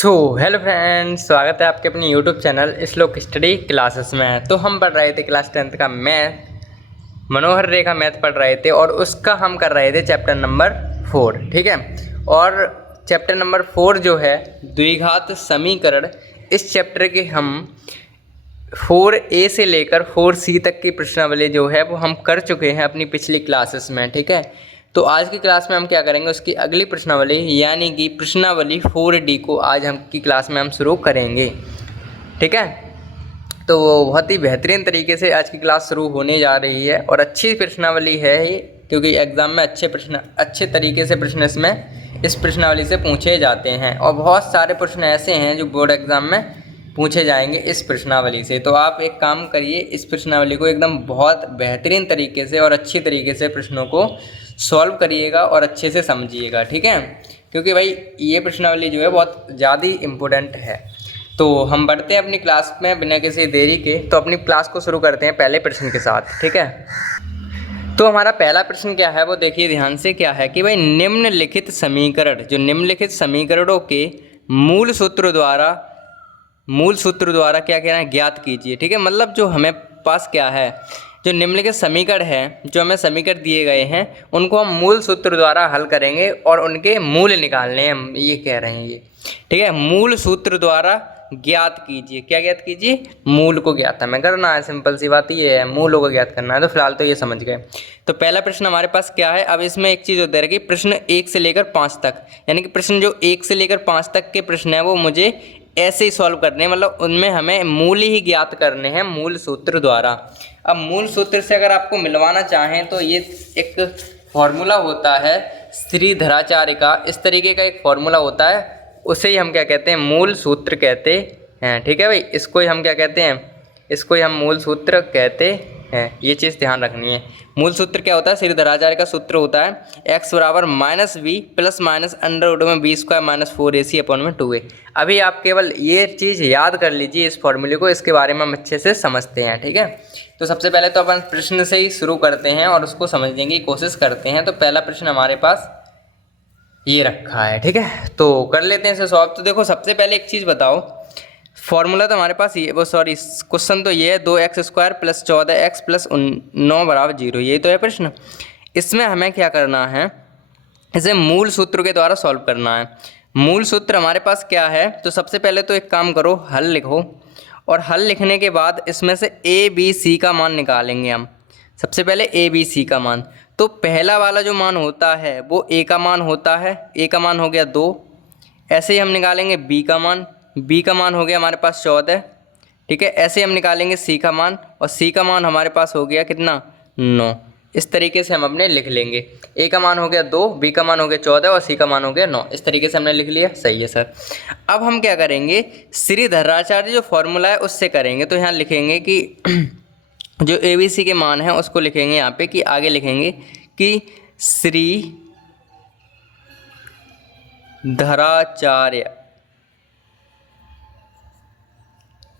Hello friends, स्वागत है आपके अपनी यूट्यूब चैनल श्लोक स्टडी क्लासेस में। तो हम पढ़ रहे थे क्लास 10th का मैथ, मनोहर रेखा मैथ पढ़ रहे थे और उसका हम कर रहे थे चैप्टर नंबर 4। ठीक है। और चैप्टर नंबर 4 जो है द्विघात समीकरण, इस चैप्टर के हम 4A से लेकर 4C तक की प्रश्नावली जो है वो हम कर चुके हैं अपनी पिछली क्लासेस में। ठीक है। तो आज की क्लास में हम क्या करेंगे, उसकी अगली प्रश्नावली यानी कि प्रश्नावली 4D को आज हम की क्लास में हम शुरू करेंगे। ठीक है। तो बहुत ही बेहतरीन तरीके से आज की क्लास शुरू होने जा रही है और अच्छी प्रश्नावली है ये, क्योंकि एग्ज़ाम में अच्छे तरीके से प्रश्न इस प्रश्नावली से पूछे जाते हैं और बहुत सारे प्रश्न ऐसे हैं जो बोर्ड एग्ज़ाम में पूछे जाएंगे इस प्रश्नावली से। तो आप एक काम करिए, इस प्रश्नावली को एकदम बहुत बेहतरीन तरीके से और अच्छी तरीके से प्रश्नों को सॉल्व करिएगा और अच्छे से समझिएगा। ठीक है। क्योंकि भाई ये प्रश्नावली जो है बहुत ज़्यादा इम्पोर्टेंट है। तो हम बढ़ते हैं अपनी क्लास में बिना किसी देरी के। तो अपनी क्लास को शुरू करते हैं पहले प्रश्न के साथ। ठीक है। तो हमारा पहला प्रश्न क्या है वो देखिए ध्यान से। क्या है कि भाई निम्नलिखित समीकरणों के मूल सूत्र द्वारा क्या कहना है, ज्ञात कीजिए। ठीक है। मतलब जो हमें पास क्या है, जो निम्नलिखित समीकरण है, जो हमें समीकरण दिए गए हैं उनको हम मूल सूत्र द्वारा हल करेंगे और उनके मूल निकालने हैं, हम ये कह रहे हैं ये। ठीक है। मूल सूत्र द्वारा ज्ञात कीजिए। क्या ज्ञात कीजिए? मूल को ज्ञात हमें करना है। सिंपल सी बात ये है, मूलों को ज्ञात करना है। तो फिलहाल तो ये समझ गए। तो पहला प्रश्न हमारे पास क्या है। अब इसमें एक चीज़ होती है कि प्रश्न 1 से लेकर 5 तक, यानी कि प्रश्न जो 1 से लेकर 5 तक के प्रश्न है वो मुझे ऐसे ही सॉल्व करने हैं, मतलब उनमें हमें मूल ही ज्ञात करने हैं मूल सूत्र द्वारा। अब मूल सूत्र से अगर आपको मिलवाना चाहें तो ये एक फॉर्मूला होता है श्रीधराचार्य का, इस तरीके का एक फॉर्मूला होता है, उसे ही हम क्या कहते हैं, मूल सूत्र कहते हैं। ठीक है भाई, इसको ही हम क्या कहते हैं, इसको ही हम मूल सूत्र कहते हैं। ये चीज़ ध्यान रखनी है। मूल सूत्र क्या होता है? श्रीधराचार्य का सूत्र होता है x बराबर -v plus minus under root में b square minus 4ac upon में 2a। अभी आप केवल ये चीज़ याद कर लीजिए इस फॉर्मूले को, इसके बारे में हम अच्छे से समझते हैं। ठीक है। तो सबसे पहले तो अपन प्रश्न से ही शुरू करते हैं और उसको समझने की कोशिश करते हैं। तो पहला प्रश्न हमारे पास ये रखा है। ठीक है। तो कर लेते हैं इसे सॉल्व। तो देखो सबसे पहले एक चीज़ बताओ, फॉर्मूला तो हमारे पास ये क्वेश्चन तो ये है 2x square plus 14x plus 9 बराबर 0, यही तो है प्रश्न। इसमें हमें क्या करना है, इसे मूल सूत्र के द्वारा सॉल्व करना है। मूल सूत्र हमारे पास क्या है, तो सबसे पहले तो एक काम करो, हल लिखो और हल लिखने के बाद इसमें से a b c का मान निकालेंगे हम। सबसे पहले a b c का मान, तो पहला वाला जो मान होता है वो a का मान होता है, a का मान हो गया 2। ऐसे ही हम निकालेंगे b का मान, b का मान हो गया हमारे पास 14। ठीक है। ऐसे हम निकालेंगे c का मान और c का मान हमारे पास हो गया कितना, 9। इस तरीके से हम अपने लिख लेंगे। a का मान हो गया 2, b का मान हो गया 14 और c का मान हो गया 9। इस तरीके से हमने लिख लिया। सही है सर। अब हम क्या करेंगे, श्रीधराचार्य जो फॉर्मूला है उससे करेंगे। तो यहाँ लिखेंगे कि जो ए बी सी के मान हैं उसको लिखेंगे यहाँ पे, कि आगे लिखेंगे कि श्रीधराचार्य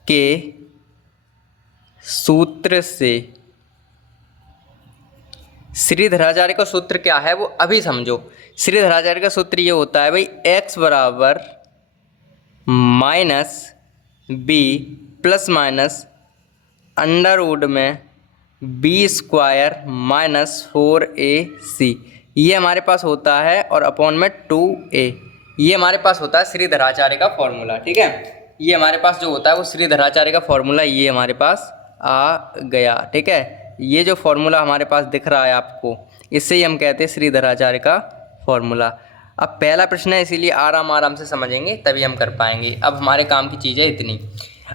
के सूत्र से, श्रीधराचार्य का सूत्र क्या है वो अभी समझो। श्रीधराचार्य का सूत्र ये होता है भाई x बराबर -b plus minus under root में b स्क्वायर माइनस 4ac, ये हमारे पास होता है, और अपॉन में 2a, ये हमारे पास होता है श्रीधराचार्य का फॉर्मूला। ठीक है। ये हमारे पास जो होता है वो श्रीधराचार्य का फॉर्मूला ये हमारे पास आ गया। ठीक है। ये जो फॉर्मूला हमारे पास दिख रहा है आपको, इससे ही हम कहते हैं श्रीधराचार्य का फॉर्मूला। अब पहला प्रश्न है, इसीलिए आराम से समझेंगे तभी हम कर पाएंगे। अब हमारे काम की चीज़ है इतनी।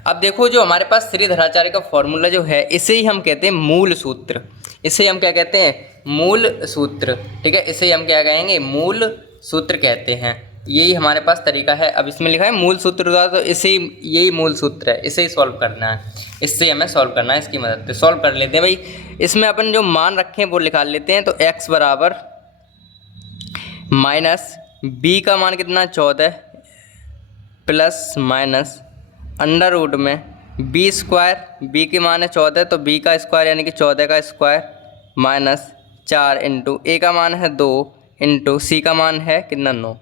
अब देखो जो हमारे पास श्रीधराचार्य का फॉर्मूला जो है, इसे ही हम कहते हैं मूल सूत्र। इसे हम क्या कहते हैं, मूल सूत्र। ठीक है। इसे हम क्या कहेंगे, मूल सूत्र कहते हैं। यही हमारे पास तरीका है। अब इसमें लिखा है मूल सूत्र द्वारा, तो इसे यही मूल सूत्र है, इसे ही सॉल्व करना है। इससे हमें सॉल्व करना है, इसकी मदद से सॉल्व कर लेते हैं भाई। इसमें अपन जो मान रखे हैं वो निकाल लेते हैं। तो x बराबर माइनस b का मान कितना, 14 प्लस माइनस अंडर रूट में b स्क्वायर, b के मान है 14 तो b का स्क्वायर यानी कि 14 का स्क्वायर माइनस 4 इंटू a का मान है 2 इंटू c का मान है कितना, 9।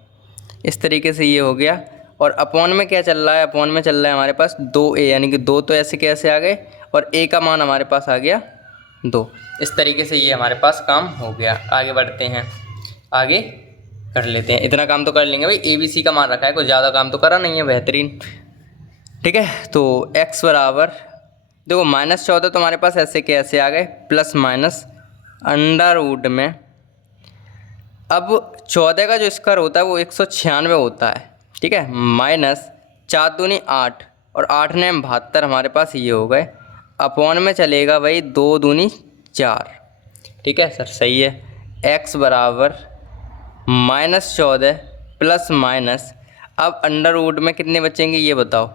इस तरीके से ये हो गया। और अपॉन में क्या चल रहा है, अपॉन में चल रहा है हमारे पास 2a, यानी कि 2 तो ऐसे कैसे आ गए और a का मान हमारे पास आ गया 2। इस तरीके से ये हमारे पास काम हो गया। आगे बढ़ते हैं, आगे कर लेते हैं। इतना काम तो कर लेंगे भाई, ABC का मान रखा है, कोई ज़्यादा काम तो करा नहीं है, बेहतरीन। ठीक है, तो x बराबर देखो -14 तो हमारे पास ऐसे के ऐसे आ गए, प्लस माइनस अंडर रूट में। अब 14 का जो स्क्वायर होता है वो 196 होता है। ठीक है, माइनस 4 दूनी 8 और 8 ने 72 हमारे पास ये हो गए। अपॉन में चलेगा भाई 2 दूनी 4। ठीक है सर, सही है। x बराबर -14 प्लस माइनस, अब अंडर रूट में कितने बचेंगे ये बताओ।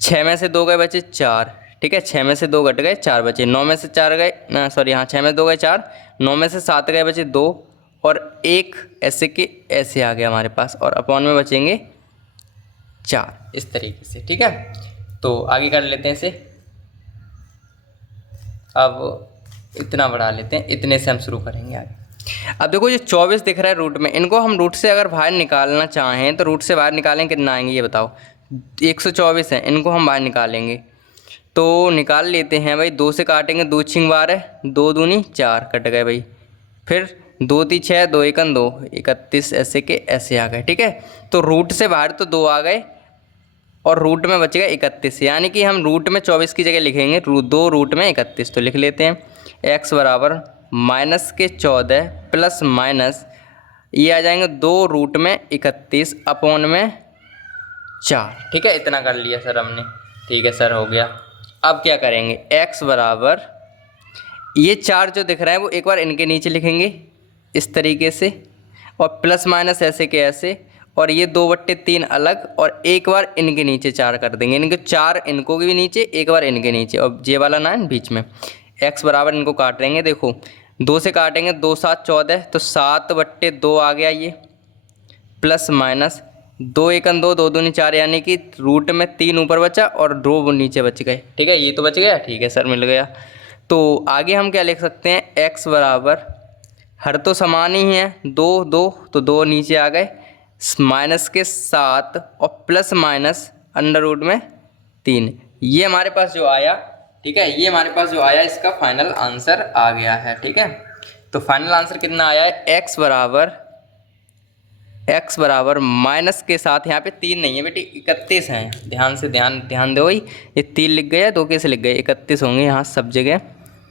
6 में से 2 गए बचे 4। ठीक है, 6 में से 2 घट गए 4 बचे, 9 में से 4 गए सॉरी हाँ 6 में से 2 गए 4, 9 में से 7 गए बचे 2 और 1 ऐसे के ऐसे आ गया हमारे पास, और अपॉन में बचेंगे 4 इस तरीके से। ठीक है, तो आगे कर लेते हैं इसे। अब इतना बढ़ा लेते हैं, इतने से हम शुरू करेंगे आगे। अब देखो ये 24 दिख रहा है रूट में, इनको हम रूट से अगर बाहर निकालना चाहें तो रूट से बाहर निकालें कितना आएंगे ये बताओ। 124 है, इनको हम बाहर निकालेंगे तो निकाल लेते हैं भाई। 2 से काटेंगे, 2 छिंग 12, 2 दूनी 4 कट गए भाई। फिर 2 ती 6, 2 एकन 2, 31 ऐसे के ऐसे आ गए। ठीक है, तो रूट से बाहर तो 2 आ गए और रूट में बचेगा 31, यानी कि हम रूट में 24 की जगह लिखेंगे 2 रूट में 31, तो लिख लेते हैं x बराबर -14 प्लस माइनस ये आ जाएंगे 2 रूट में 31 अपॉन में 4। ठीक है, इतना कर लिया सर हमने। ठीक है सर, हो गया। अब क्या करेंगे, x बराबर ये 4 जो दिख रहा है वो एक बार इनके नीचे लिखेंगे इस तरीके से, और प्लस माइनस ऐसे के ऐसे, और ये 2/3 अलग, और एक बार इनके नीचे 4 कर देंगे। इनके 4 इनको भी नीचे, एक बार इनके नीचे, और ये वाला 9 बीच में। x बराबर इनको काट लेंगे, देखो 2 से काटेंगे, 2 7 14, तो 7/2 आ गया ये, प्लस माइनस 2 एकन 2, 2 दूनी 4, यानी कि रूट में 3 ऊपर बचा और 2 नीचे बच गए। ठीक है, ये तो बच गया। ठीक है सर, मिल गया। तो आगे हम क्या लिख सकते हैं, x बराबर हर तो समान ही है, 2 2 तो 2 नीचे आ गए, माइनस के 7 और प्लस माइनस अंडर रूट में 3, ये हमारे पास जो आया। ठीक है, ये हमारे पास जो आया इसका फाइनल आंसर आ गया है। ठीक है, तो फाइनल आंसर कितना आया है, x बराबर माइनस के साथ, यहाँ पे 3 नहीं है बेटी 31 हैं, ध्यान से ध्यान दो भाई, ये 3 लिख गए 2 कैसे लिख गए, 31 होंगे यहाँ सब जगह,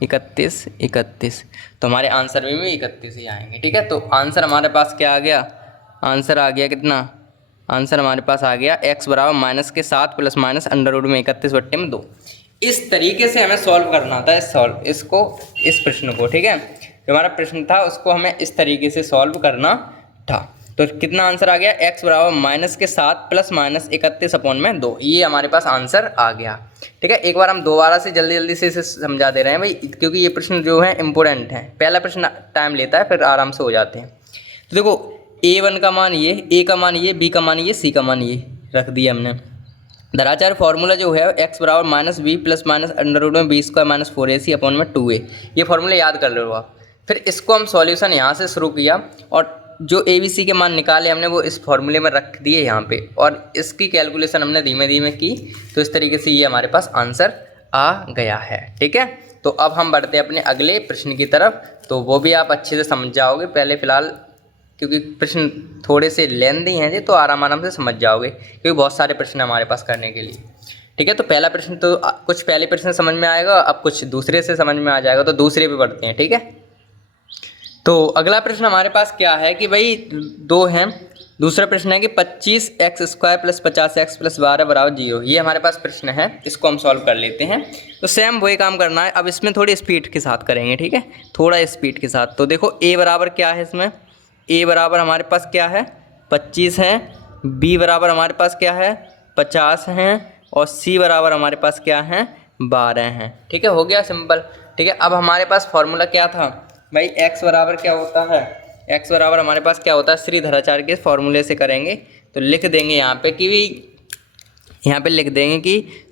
31 31, तो हमारे आंसर में भी 31 ही आएंगे। ठीक है, तो आंसर हमारे पास क्या आ गया, आंसर आ गया कितना, आंसर हमारे पास आ गया x बराबर माइनस के 7 प्लस माइनस अंडर रूट में 31/2। इस तरीके से हमें सॉल्व करना था इस प्रश्न को। ठीक है, जो हमारा प्रश्न था उसको हमें इस तरीके से सॉल्व करना था। तो कितना आंसर आ गया, x बराबर माइनस के 7 प्लस माइनस 31/2, ये हमारे पास आंसर आ गया। ठीक है, एक बार हम दोबारा से जल्दी से इसे समझा दे रहे हैं भाई, क्योंकि ये प्रश्न जो है इंपॉर्टेंट है। पहला प्रश्न टाइम लेता है, फिर आराम से हो जाते हैं। तो देखो a1 का मान ये, a का मान ये, b का मान ये, c का मान ये रख दिया हमने। दराचार फॉर्मूला जो है x बराबर -b plus minus under root में b² - 4ac अपॉन में 2a, ये फॉर्मूला याद कर लो आप। फिर इसको हम सॉल्यूशन यहाँ से शुरू किया, और जो ABC के मान निकाले हमने वो इस फॉर्मूले में रख दिए यहाँ पे, और इसकी कैलकुलेशन हमने धीमे धीमे की, तो इस तरीके से ये हमारे पास आंसर आ गया है। ठीक है, तो अब हम बढ़ते हैं अपने अगले प्रश्न की तरफ, तो वो भी आप अच्छे से समझ जाओगे। पहले फ़िलहाल क्योंकि प्रश्न थोड़े से लेंदी हैं जी, तो आराम से समझ जाओगे, क्योंकि बहुत सारे प्रश्न हमारे पास करने के लिए। ठीक है, तो पहला प्रश्न तो कुछ पहले प्रश्न समझ में आएगा, अब कुछ दूसरे से समझ में आ जाएगा, तो दूसरे पे बढ़ते हैं। ठीक है, तो अगला प्रश्न हमारे पास क्या है कि भाई 2 हैं। दूसरा प्रश्न है कि 25x² प्लस 50x प्लस 12 बराबर 0, ये हमारे पास प्रश्न है, इसको हम सॉल्व कर लेते हैं। तो सेम वही काम करना है, अब इसमें थोड़ी स्पीड के साथ करेंगे। ठीक है, थोड़ा स्पीड के साथ। तो देखो a बराबर क्या है, इसमें a बराबर हमारे पास क्या है 25 है, b बराबर हमारे पास क्या है 50 हैं, और c बराबर हमारे पास क्या है 12 हैं। ठीक है, हो गया सिंपल। ठीक है, अब हमारे पास फॉर्मूला क्या था भाई, x बराबर क्या होता है, x बराबर हमारे पास क्या होता है, श्रीधराचार्य के फॉर्मूले से करेंगे। तो लिख देंगे यहाँ पे कि यहाँ पे लिख देंगे कि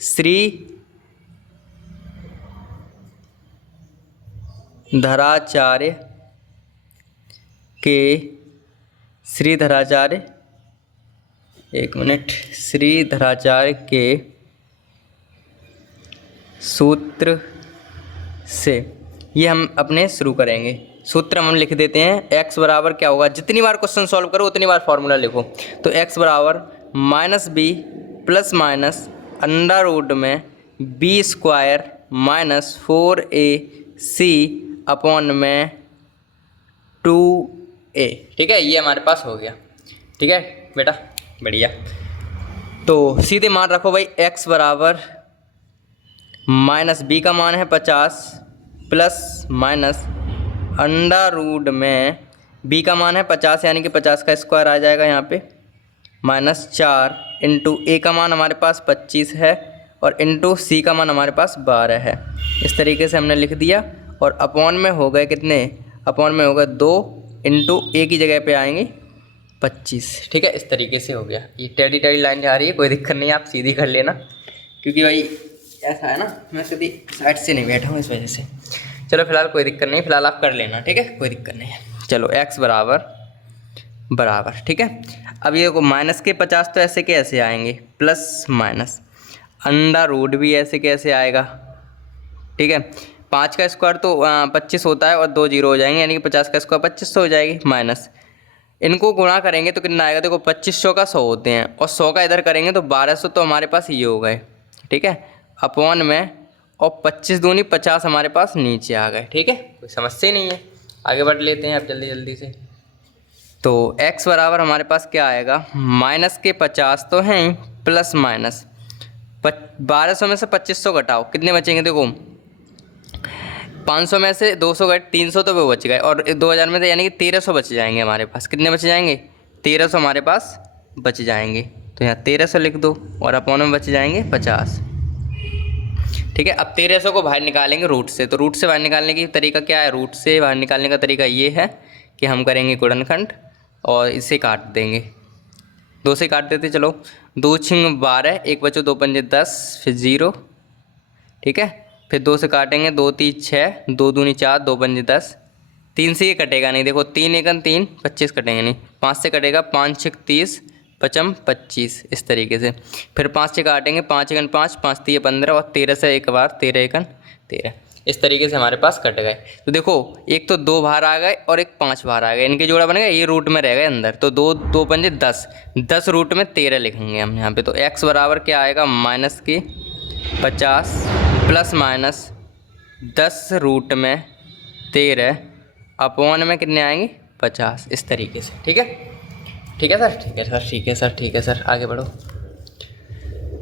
श्रीधराचार्य एक मिनट। श्रीधराचार्य के सूत्र से ये हम अपने शुरू करेंगे। सूत्र हम लिख देते हैं। x बराबर क्या होगा, जितनी बार क्वेश्चन सॉल्व करो उतनी बार फॉर्मूला लिखो। तो x बराबर -b plus minus under root में b square minus 4ac upon में 2a। ठीक है, ये हमारे पास हो गया। ठीक है बेटा, बढ़िया। तो सीधे मान रखो भाई, x बराबर -b का मान है 50 प्लस माइनस अंडर रूट में b का मान है 50 यानी कि 50 का स्क्वायर आ जाएगा यहाँ पे, -4 इंटू a का मान हमारे पास 25 है और इंटू c का मान हमारे पास 12 है। इस तरीके से हमने लिख दिया। और अपॉन में हो गए कितने, अपॉन में हो गए 2 इंटू a की जगह पे आएंगे 25। ठीक है, इस तरीके से हो गया। ये टेढ़ी टेढ़ी लाइन जा रही है, कोई दिक्कत नहीं, आप सीधी कर लेना, क्योंकि भाई ऐसा है ना, मैं सीधी साइड से नहीं बैठा हूँ इस वजह से। चलो फिलहाल कोई दिक्कत नहीं, फिलहाल आप कर लेना। ठीक है, कोई दिक्कत नहीं है। चलो x बराबर ठीक है। अब ये को माइनस के 50 तो ऐसे के ऐसे आएंगे, प्लस माइनस अंडर रूट भी ऐसे कैसे आएगा। ठीक है, 5 का स्क्वायर तो 25 होता है और 2 जीरो हो जाएंगे, यानी कि 50 का स्क्वायर 2500 हो जाएगी। माइनस इनको गुणा करेंगे तो कितना आएगा, देखो 2500 का 100 होते हैं और 100 का इधर करेंगे तो 1200, तो हमारे पास ये हो गए। ठीक है, अपॉन में और 25 दूनी 50 हमारे पास नीचे आ गए। ठीक है, कोई समस्या नहीं है, आगे बढ़ लेते हैं अब जल्दी जल्दी से। तो x बराबर हमारे पास क्या आएगा, माइनस के 50 तो हैं ही, प्लस माइनस 1200 में से 2500 घटाओ, कितने बचेंगे, देखो 500 में से 200 घट 300 तो वो बच गए, और 2000 में से यानी कि 1300 बच जाएंगे हमारे पास। कितने बच जाएंगे, 1300 हमारे पास बच जाएंगे। तो यहाँ 1300 लिख दो और अपॉन में बच जाएंगे 50। ठीक है, अब 1300 को बाहर निकालेंगे रूट से। तो रूट से बाहर निकालने की तरीका क्या है, रूट से बाहर निकालने का तरीका ये है कि हम करेंगे गुणनखंड और इसे काट देंगे, 2 से काट देते। चलो 2 छिंग 12, 1 बचो 2 पंजे 10, फिर 0। ठीक है, फिर 2 से काटेंगे, 2 3 6, 2 दूनी 4, 2 पंजे 10, 3 से ये कटेगा नहीं, देखो 3 एकन 3, 25 कटेंगे नहीं, 5 से कटेगा, 5 6 30, 5 25, इस तरीके से। फिर 5 से काटेंगे, 5 एकन 5, 5 3 15 और 13 से एक बार 13 एकन 13, इस तरीके से हमारे पास कट गए। तो देखो एक तो 2 बाहर आ गए और एक 5 बाहर आ गए, इनके जोड़ा बन गया, ये रूट में रह गए अंदर। तो 2 2 पंजे 10, 10 रूट में 13 लिखेंगे हम यहाँ पे। तो x बराबर क्या आएगा, माइनस के 50 प्लस माइनस 10 रूट में 13 अपॉन में कितने आएंगे 50, इस तरीके से। ठीक है, ठीक है सर, ठीक है सर, ठीक है सर, ठीक है सर, आगे बढ़ो।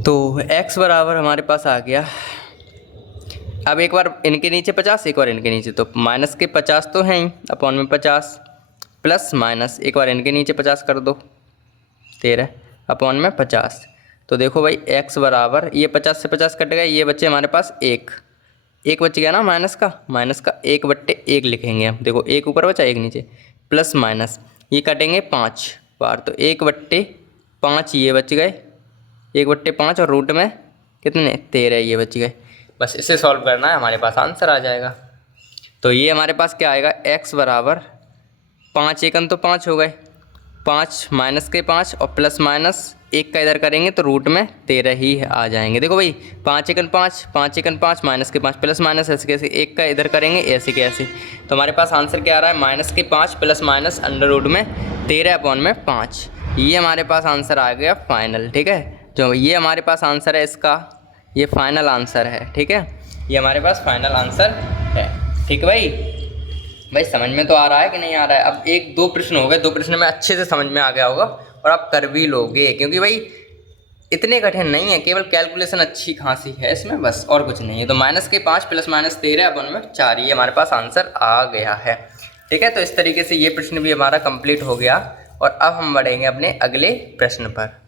तो x बराबर हमारे पास आ गया। अब एक बार इनके नीचे 50, एक बार इनके नीचे, तो माइनस के 50 तो हैं ही, अपॉन में 50 प्लस माइनस एक बार इनके नीचे 50 कर दो, 13 अपॉन में 50। तो देखो भाई x बराबर, ये 50 से 50 कट गए, ये बच्चे हमारे पास एक बच गया ना, माइनस का 1/1 लिखेंगे हम। देखो 1 ऊपर बचा 1 नीचे, प्लस माइनस ये कटेंगे 5 बार, तो 1/5 ये बच गए, 1/5 और रूट में कितने 13 ये बच गए। बस इसे सॉल्व करना है, हमारे पास आंसर आ जाएगा। तो ये हमारे पास क्या आएगा, x बराबर 5 एकन तो 5 हो गए, 5 माइनस के 5 और प्लस माइनस 1 का इधर करेंगे तो रूट में 13 ही आ जाएंगे। देखो भाई 5 एकन 5, 5 एकन 5, माइनस के 5 प्लस माइनस ऐसे कैसे 1 का इधर करेंगे ऐसे के ऐसे। तो हमारे पास आंसर क्या आ रहा है, माइनस के 5 प्लस माइनस अंडर रूट में 13 अपॉन में 5। ये हमारे पास आंसर आ गया फाइनल। ठीक है, जो ये हमारे पास आंसर है इसका, ये फाइनल आंसर है। ठीक है, ये हमारे पास फाइनल आंसर है। ठीक है भाई समझ में तो आ रहा है कि नहीं आ रहा है। अब 1-2 प्रश्न हो गए, 2 प्रश्न में अच्छे से समझ में आ गया होगा और आप कर भी लोगे, क्योंकि भाई इतने कठिन नहीं है, केवल कैलकुलेशन अच्छी खासी है इसमें, बस और कुछ नहीं है। तो माइनस के 5 प्लस माइनस 13 अपन में 4, ये हमारे पास आंसर आ गया है। ठीक है, तो इस तरीके से ये प्रश्न भी हमारा कंप्लीट हो गया और अब हम बढ़ेंगे अपने अगले प्रश्न पर।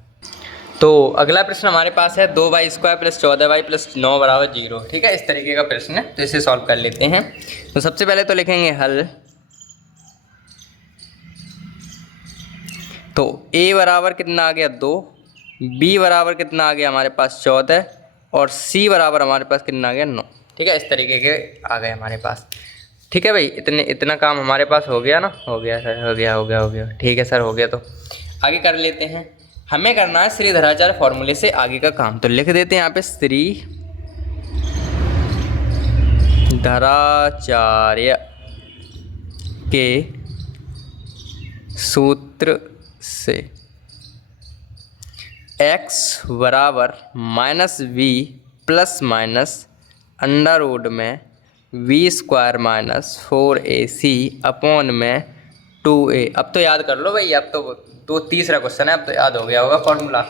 तो अगला प्रश्न हमारे पास है 2y² + 14y + 9 = 0। ठीक है, इस तरीके का प्रश्न है, तो इसे सॉल्व कर लेते हैं। तो सबसे पहले तो लिखेंगे हल। तो a बराबर कितना आ गया 2, b बराबर कितना आ गया हमारे पास 14 और c बराबर हमारे पास कितना आ गया 9। ठीक है, इस तरीके के आ गए हमारे पास। ठीक है भाई, इतना काम हमारे पास हो गया ना, हो गया सर, हो गया। ठीक है सर, हो गया। तो आगे कर लेते हैं। हमें करना है श्रीधराचार्य फॉर्मूले से आगे का काम। तो लिख देते हैं यहाँ पे श्रीधराचार्य के सूत्र से x बराबर minus b plus minus under root में b square minus 4ac upon में 2a। अब तो याद कर लो भाई, अब तो तीसरा क्वेश्चन है, अब तो याद हो गया होगा फॉर्मूला,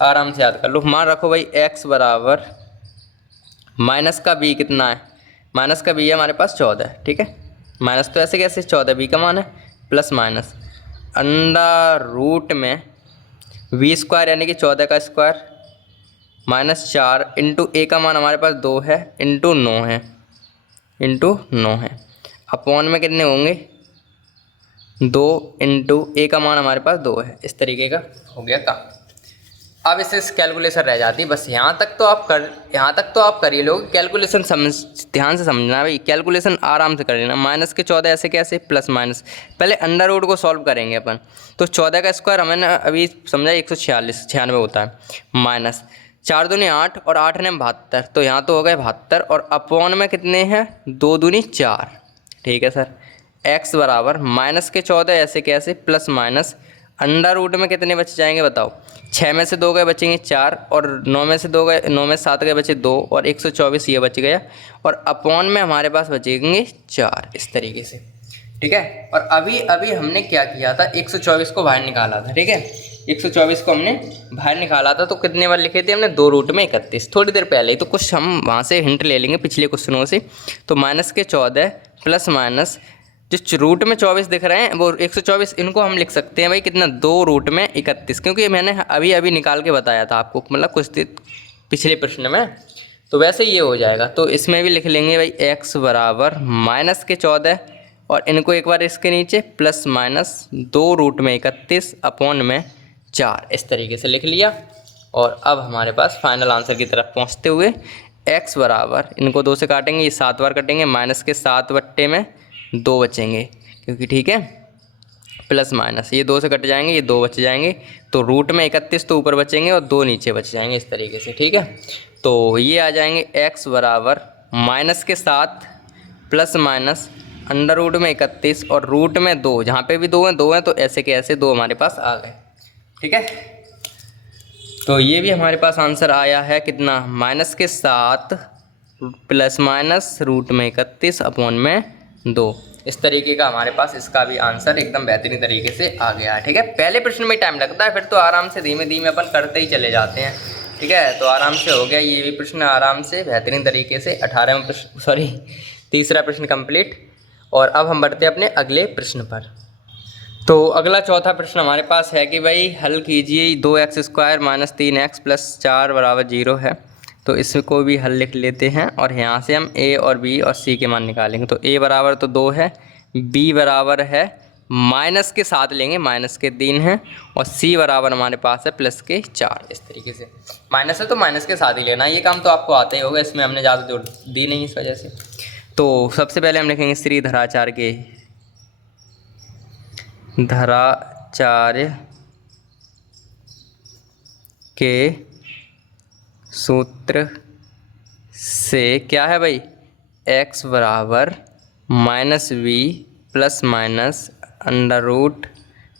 आराम से याद कर लो। मान रखो भाई x बराबर माइनस का b कितना है, माइनस का b है हमारे पास 14, ठीक है। माइनस तो ऐसे कैसे 14 b का मान है, प्लस माइनस अंडर रूट में वी स्क्वायर यानी कि 14 का स्क्वायर माइनस 4 इंटू ए का मान हमारे पास 2 है इंटू 9 है अपॉन में कितने होंगे 2 इंटू ए का मान हमारे पास 2 है। इस तरीके का हो गया काम। अब इससे कैलकुलेशन रह जाती है, बस यहाँ तक तो आप कर ही लोगे। कैलकुलेशन ध्यान से समझना भाई, कैलकुलेशन आराम से कर लेना। माइनस के 14 ऐसे कैसे, प्लस माइनस, पहले अंडर रूट को सॉल्व करेंगे अपन। तो 14 का स्क्वायर हमें ना अभी समझा 196 होता है, माइनस 4 दूनी 8 और 8 ने 72, तो यहाँ तो हो गए 72 और अपॉन में कितने हैं 2 दूनी 4, ठीक है सर। x बराबर माइनस के 14 ऐसे कैसे, प्लस माइनस अंडर रूट में कितने बच जाएंगे बताओ, 6 में से 2 गए बचेंगे 4 और 9 में से 7 गए बचे 2 और 124 ये बच गया और अपॉन में हमारे पास बचेंगे 4, इस तरीके से, ठीक है। और अभी हमने क्या किया था, 124 को बाहर निकाला था, ठीक है। 124 को हमने बाहर निकाला था, तो कितने बार लिखे थे हमने, 2 रूट में 31, थोड़ी देर पहले ही। तो कुछ हम वहाँ से हिंट ले लेंगे पिछले क्वेश्चनों से। तो माइनस के 14 प्लस माइनस जो रूट में 24 दिख रहे हैं वो 124, इनको हम लिख सकते हैं भाई कितना, 2 रूट में 31, क्योंकि मैंने अभी निकाल के बताया था आपको, मतलब कुछ पिछले प्रश्न में। तो वैसे ये हो जाएगा। तो इसमें भी लिख लेंगे भाई x बराबर माइनस के 14 और इनको एक बार इसके नीचे प्लस माइनस 2 रूट में 31 अपॉन में 4, इस तरीके से लिख लिया। और अब हमारे पास फाइनल आंसर की तरफ पहुँचते हुए x बराबर, इनको 2 से काटेंगे, ये 7 बार कटेंगे, माइनस के 7 बट्टे में 2 बचेंगे, क्योंकि ठीक है प्लस माइनस ये 2 से कट जाएंगे, ये 2 बच जाएंगे। तो रूट में 31 तो ऊपर बचेंगे और 2 नीचे बच जाएंगे, इस तरीके से, ठीक है। तो ये आ जाएंगे x बराबर माइनस के 7 प्लस माइनस अंडर रूट में 31 और रूट में 2, जहाँ पे भी 2 हैं तो ऐसे के ऐसे 2 हमारे पास आ गए, ठीक है। तो ये भी हमारे पास आंसर आया है कितना, माइनस के 7 प्लस माइनस रूट में 31 अपॉन में 2, इस तरीके का हमारे पास इसका भी आंसर एकदम बेहतरीन तरीके से आ गया है, ठीक है। पहले प्रश्न में टाइम लगता है, फिर तो आराम से धीमे धीमे अपन करते ही चले जाते हैं, ठीक है। तो आराम से हो गया ये भी प्रश्न आराम से बेहतरीन तरीके से। 18वां प्रश्न, तीसरा प्रश्न कंप्लीट। और अब हम बढ़ते हैं अपने अगले प्रश्न पर। तो अगला चौथा प्रश्न हमारे पास है कि भाई हल कीजिए 2x square minus 3x plus 4 बराबर 0 है। तो इसको भी हल लिख लेते हैं और यहाँ से हम a और b और c के मान निकालेंगे। तो a बराबर तो 2 है, b बराबर है माइनस के 7 लेंगे, माइनस के 3 है, और c बराबर हमारे पास है प्लस के 4, इस तरीके से। माइनस है तो माइनस के 7 ही लेना, ये काम तो आपको आता ही होगा, इसमें हमने ज़्यादा जोड़ दी नहीं इस वजह से। तो सबसे पहले हम लिखेंगे श्रीधराचार्य के सूत्र से क्या है भाई, x बराबर minus b plus minus under root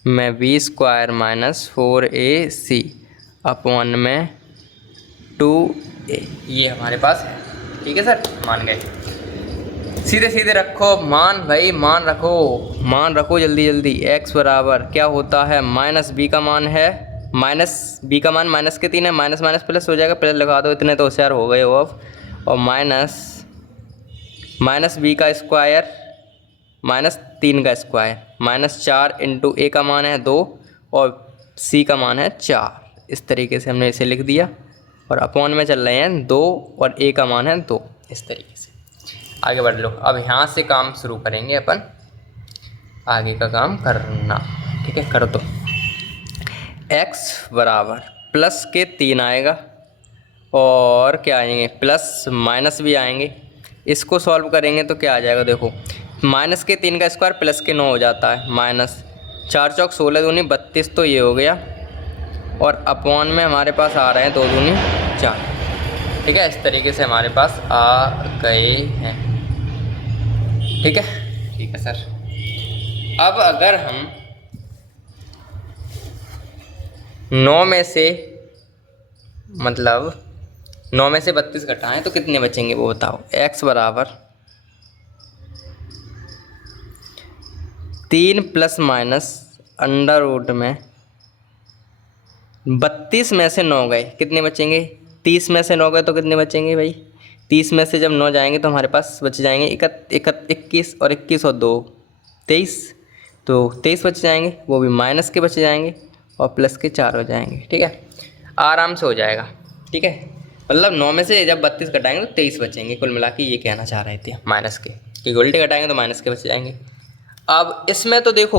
में b square minus 4ac upon में 2a, ये हमारे पास है, ठीक है सर। मान गए, सीधे सीधे रखो मान भाई, मान रखो जल्दी जल्दी। x बराबर क्या होता है, माइनस b का मान है, माइनस b का मान माइनस के 3 है, माइनस माइनस प्लस हो जाएगा, प्लस लगा दो, इतने तो होशियार हो गए हो अब। और माइनस b का स्क्वायर माइनस 3 का स्क्वायर माइनस 4 इंटू a का मान है 2 और c का मान है 4, इस तरीके से हमने इसे लिख दिया। और अपॉन में चल रहे हैं 2 और a का मान है 2, इस तरीके से आगे बढ़ लो। अब यहाँ से काम शुरू करेंगे अपन, आगे का काम करना, ठीक है। करो तो x बराबर प्लस के 3 आएगा और क्या आएंगे, प्लस माइनस भी आएंगे। इसको सॉल्व करेंगे तो क्या आ जाएगा, देखो माइनस के 3 का स्क्वायर प्लस के 9 हो जाता है, माइनस 4 चौक 16 दूनी 32, तो ये हो गया और अपॉन में हमारे पास आ रहे हैं 2 दूनी 4। ठीक है, इस तरीके से हमारे पास आ गए हैं। ठीक है सर। अब अगर हम 9 में से 32 घटाएं तो कितने बचेंगे वो बताओ। x बराबर 3 प्लस माइनस अंडर रूट में 32 में से 9 गए, कितने बचेंगे। 30 में से 9 गए तो कितने बचेंगे भाई। 30 में से जब 9 जाएंगे तो हमारे पास बच जाएंगे 21 और 21 और 2 23, तो 23 बच जाएंगे, वो भी माइनस के बच जाएंगे और प्लस के 4 हो जाएंगे। ठीक है, आराम से हो जाएगा। ठीक है, मतलब 9 में से जब 32 घटाएंगे तो 23 बचेंगे। कुल मिला के ये कहना चाह रहे थे माइनस के, कि उल्टे घटाएंगे तो माइनस के बच जाएंगे। अब इसमें तो देखो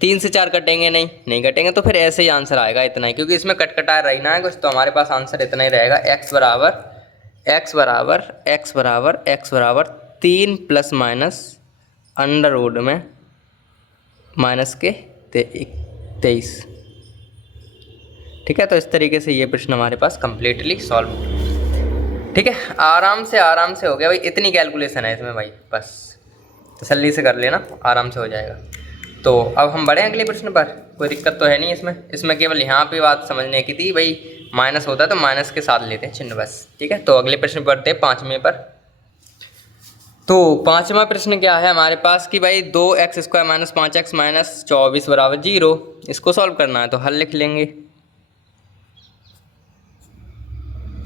3 से 4 कटेंगे नहीं कटेंगे, तो फिर ऐसे ही आंसर आएगा इतना ही, क्योंकि इसमें कटकटा रहना है कुछ, तो हमारे पास आंसर इतना ही रहेगा। x बराबर 3 प्लस माइनस अंडर रूट में माइनस के 23। ठीक है, तो इस तरीके से ये प्रश्न हमारे पास कम्प्लीटली सॉल्व। ठीक है, आराम से हो गया भाई, इतनी कैलकुलेशन है इसमें भाई, बस तसल्ली से कर लेना, आराम से हो जाएगा। तो अब हम बढ़े अगले प्रश्न पर। कोई दिक्कत तो है नहीं इसमें केवल यहाँ पे बात समझने की थी भाई, माइनस होता है तो माइनस के साथ लेते हैं चिन्ह बस। ठीक है, तो अगले प्रश्न पढ़ते हैं 5वें पर। तो 5वां प्रश्न क्या है हमारे पास कि भाई 2x² माइनस 5x माइनस 24 बराबर 0, इसको सॉल्व करना है। तो हल लिख लेंगे,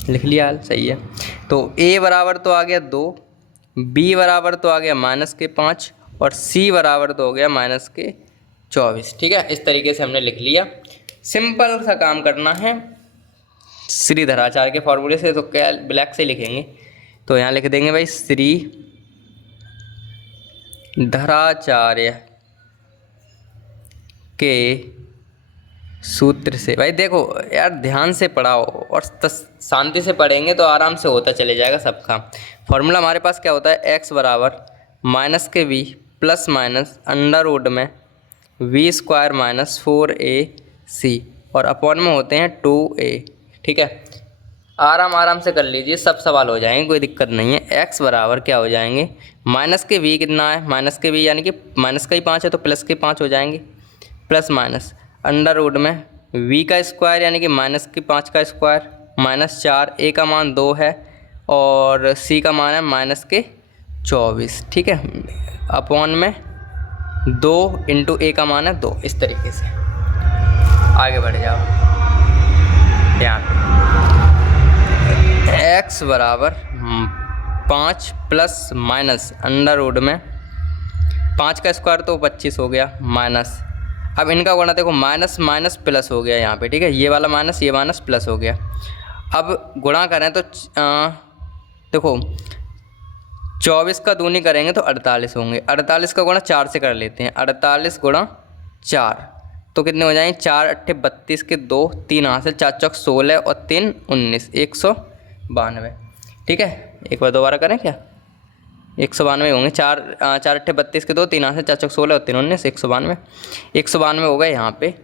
लिख लिया हल, सही है। तो a बराबर तो आ गया 2, b बराबर तो आ गया -5 और c बराबर तो हो गया -24। ठीक है, इस तरीके से हमने लिख लिया। सिंपल सा काम करना है श्रीधराचार्य के फॉर्मूले से, तो क्या ब्लैक से लिखेंगे। तो यहाँ लिख देंगे भाई श्रीधराचार्य के सूत्र से। भाई देखो यार, ध्यान से पढ़ाओ और शांति से पढ़ेंगे तो आराम से होता चले जाएगा सबका। फॉर्मूला हमारे पास क्या होता है, x बराबर माइनस के v plus minus under root में v² माइनस 4ac और अपॉन में होते हैं 2a। ठीक है, आराम से कर लीजिए, सब सवाल हो जाएंगे, कोई दिक्कत नहीं है। x बराबर क्या हो जाएंगे, माइनस के v कितना है, माइनस के v यानी कि माइनस का ही 5 है तो प्लस के 5 हो जाएंगे, प्लस माइनस अंडर रूट में v का स्क्वायर यानी कि माइनस के 5 का स्क्वायर -4, a का मान 2 है और c का मान है -24। ठीक है, अपॉन में 2 इंटू a का मान है 2। इस तरीके से आगे बढ़ जाओ। यहाँ x बराबर 5 प्लस माइनस अंडर रूट में 5 का स्क्वायर तो 25 हो गया माइनस। अब इनका गुणा देखो, माइनस माइनस प्लस हो गया यहाँ पे। ठीक है, ये वाला माइनस ये माइनस प्लस हो गया। अब गुणा करें तो देखो 24 का दूनी करेंगे तो 48 होंगे। 48 का गुणा 4 से कर लेते हैं, 48 गुणा 4 तो कितने हो जाएंगे, 4 × 8 = 32 के 2 3 हासिल, 4 चौक 16 और 3 19 192। ठीक है, एक बार दोबारा करें क्या, 192 होंगे। 4 × 8 = 32 के 2 3 हासिल, 4 चौक 16 और 3 19 192 हो गए यहाँ पे।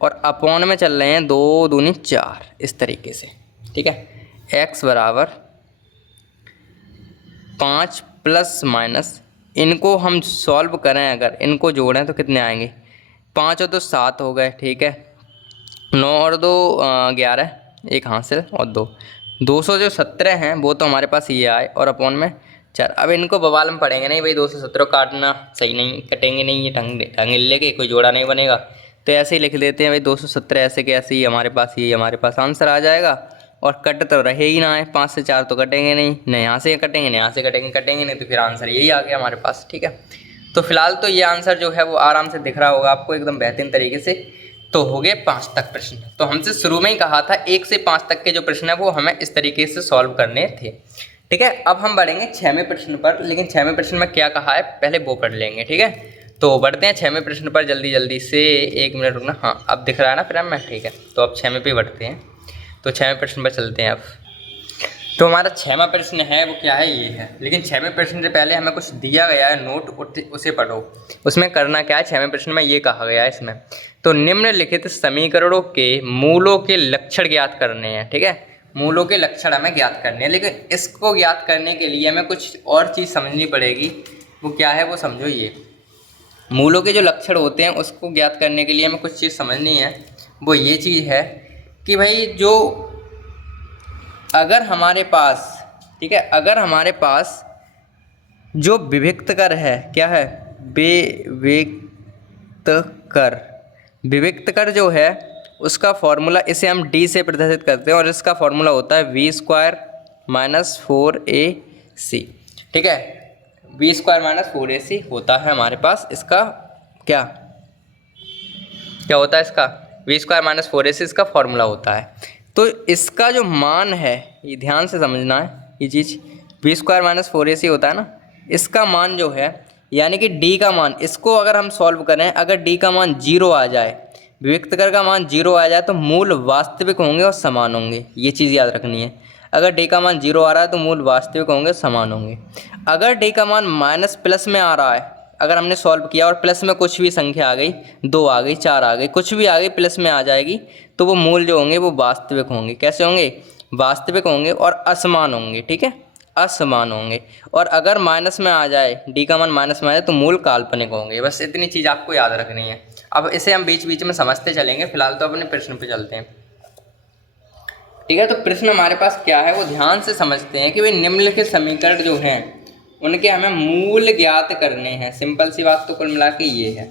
और अपॉन में चल रहे हैं 2 दूनी 4 इस तरीके से। ठीक है, x बराबर 5 प्लस माइनस, इनको हम सॉल्व करें अगर इनको जोड़ें तो कितने आएंगे, 5 और 2 7 हो गए। ठीक है, 9 और 2 11 एक हासिल और 217 हैं वो तो हमारे पास ये आए और अपॉन में 4। अब इनको बवाल में पढ़ेंगे नहीं भाई, 217 काटना सही नहीं, कटेंगे नहीं, ये ढंग लेके कोई जोड़ा नहीं बनेगा, तो ऐसे ही लिख देते हैं भाई 217 ऐसे के ऐसे ही हमारे पास आंसर आ जाएगा। और कट तो रहे ही ना है, 5 से 4 तो कटेंगे नहीं, न यहाँ से कटेंगे न यहाँ से कटेंगे नहीं, तो फिर आंसर यही आ गया हमारे पास। ठीक है, तो फिलहाल तो ये आंसर जो है वो आराम से दिख रहा होगा आपको एकदम बेहतरीन तरीके से। तो हो गए 5 तक प्रश्न। तो हमसे शुरू में ही कहा था 1 से 5 तक के जो प्रश्न है वो हमें इस तरीके से सॉल्व करने थे। ठीक है, अब हम बढ़ेंगे 6वें प्रश्न पर, लेकिन 6वें प्रश्न में क्या कहा है पहले वो पढ़ लेंगे। ठीक है, तो बढ़ते हैं 6वें प्रश्न पर जल्दी से। 1 मिनट रुकना, हाँ अब दिख रहा है ना फ्रेम में। ठीक है, तो अब 6वें पे बढ़ते हैं, तो 6वें प्रश्न पर चलते हैं अब। तो हमारा 6वां प्रश्न है वो क्या है, ये है। लेकिन 6वें प्रश्न से पहले हमें कुछ दिया गया है नोट, उसे पढ़ो। उसमें करना क्या है, 6वें प्रश्न में ये कहा गया है इसमें, तो निम्नलिखित समीकरणों के मूलों के लक्षण ज्ञात करने हैं। ठीक है, मूलों के लक्षण हमें ज्ञात करने हैं, लेकिन इसको ज्ञात करने के लिए हमें कुछ और चीज़ समझनी पड़ेगी। वो क्या है वो समझो। ये मूलों के जो लक्षण होते हैं उसको ज्ञात करने के लिए हमें कुछ चीज़ समझनी है। वो ये चीज़ है कि भाई जो अगर हमारे पास, ठीक है, अगर हमारे पास जो विविक्तकर है, क्या है, विविक्तकर जो है उसका फॉर्मूला, इसे हम डी से प्रदर्शित करते हैं और इसका फॉर्मूला होता है वी स्क्वायर माइनस 4ac। ठीक है, वी स्क्वायर माइनस 4ac होता है हमारे पास। इसका क्या क्या होता है, इसका वी स्क्वायर माइनस 4ac इसका फॉर्मूला होता है। तो इसका जो मान है, ये ध्यान से समझना है ये चीज़, वी स्क्वायर माइनस 4ac होता है ना, इसका मान जो है यानी कि डी का मान, इसको अगर हम सॉल्व करें, अगर डी का मान 0 आ जाए, विविक्तकर का मान 0 आ जाए, तो मूल वास्तविक होंगे और समान होंगे। ये चीज़ याद रखनी है। अगर डी का मान 0 आ रहा है तो मूल वास्तविक होंगे, समान होंगे। अगर डी का मान माइनस प्लस में आ रहा है, अगर हमने सॉल्व किया और प्लस में कुछ भी संख्या आ गई, 2 आ गई, 4 आ गई, कुछ भी आ गई प्लस में आ जाएगी, तो वो मूल जो होंगे वो वास्तविक होंगे। कैसे होंगे, वास्तविक होंगे और असमान होंगे। ठीक है, असमान होंगे। और अगर माइनस में आ जाए, डी का मान माइनस में आ जाए, तो मूल काल्पनिक होंगे। बस इतनी चीज़ आपको याद रखनी है। अब इसे हम बीच बीच में समझते चलेंगे, फिलहाल तो अपने प्रश्न पे चलते हैं। ठीक है, तो प्रश्न हमारे पास क्या है वो ध्यान से समझते हैं कि भाई निम्नलिखित समीकरण जो हैं उनके हमें मूल ज्ञात करने हैं। सिंपल सी बात तो कुल मिला के ये है।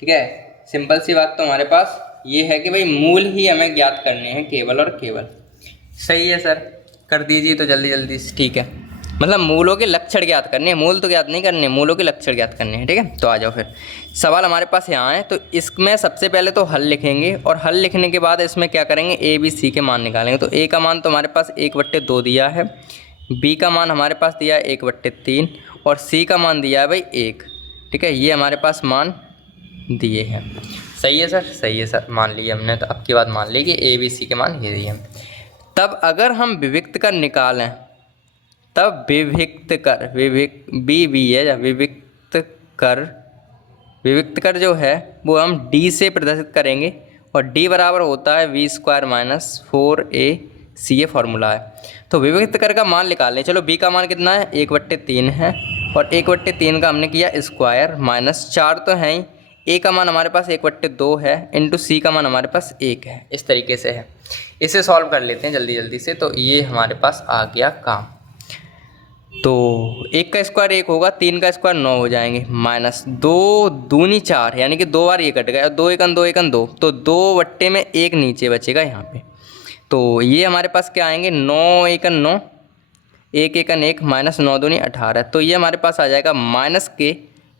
ठीक है, सिंपल सी बात तो हमारे पास ये है कि भाई मूल ही हमें ज्ञात करने हैं, केवल और केवल। सही है सर, कर दीजिए तो जल्दी जल्दी से। ठीक है, मतलब मूलों के लक्षण ज्ञात करने हैं, मूल तो ज्ञात नहीं करने, मूलों के लक्षण ज्ञात करने हैं। ठीक है, तो आ जाओ फिर। सवाल हमारे पास यहाँ है, तो इसमें सबसे पहले तो हल लिखेंगे और हल लिखने के बाद इसमें क्या करेंगे, ए बी सी के मान निकालेंगे। तो ए का मान तो हमारे पास 1/2 दिया है, बी का मान हमारे पास दिया है 1/3 और सी का मान दिया है भाई 1। ठीक है, ये हमारे पास मान दिए हैं। सही है सर, सही है सर, मान लिए हमने। तो अब की बात मान ली कि ए बी सी के मान ये दिए हैं। तब अगर हम विविक्तकर निकालें, तब विविक्तकर, बी बी है, विविक्तकर जो है वो हम डी से प्रदर्शित करेंगे और डी बराबर होता है वी स्क्वायर माइनस 4ac, ये फॉर्मूला है। तो विविक्तकर का मान निकाल लें। चलो, बी का मान कितना है, 1/3 है और 1/3 का हमने किया स्क्वायर माइनस 4 तो है ही, ए का मान हमारे पास 1/2 है इंटू सी का मान हमारे पास 1 है। इस तरीके से है, इसे सॉल्व कर लेते हैं जल्दी जल्दी से। तो ये हमारे पास आ गया काम। तो 1 का स्क्वायर 1 होगा, 3 का स्क्वायर 9 हो जाएंगे, माइनस 2 दूनी 4 यानी कि 2 बार ये कट गया, 2 एकन 2 एकन 2, तो 2 में 1 नीचे बचेगा यहाँ पे। तो ये हमारे पास क्या आएंगे, 9 एकन 9, 1 एकन 1, माइनस 9 दूनी 18। तो ये हमारे पास आ जाएगा माइनस के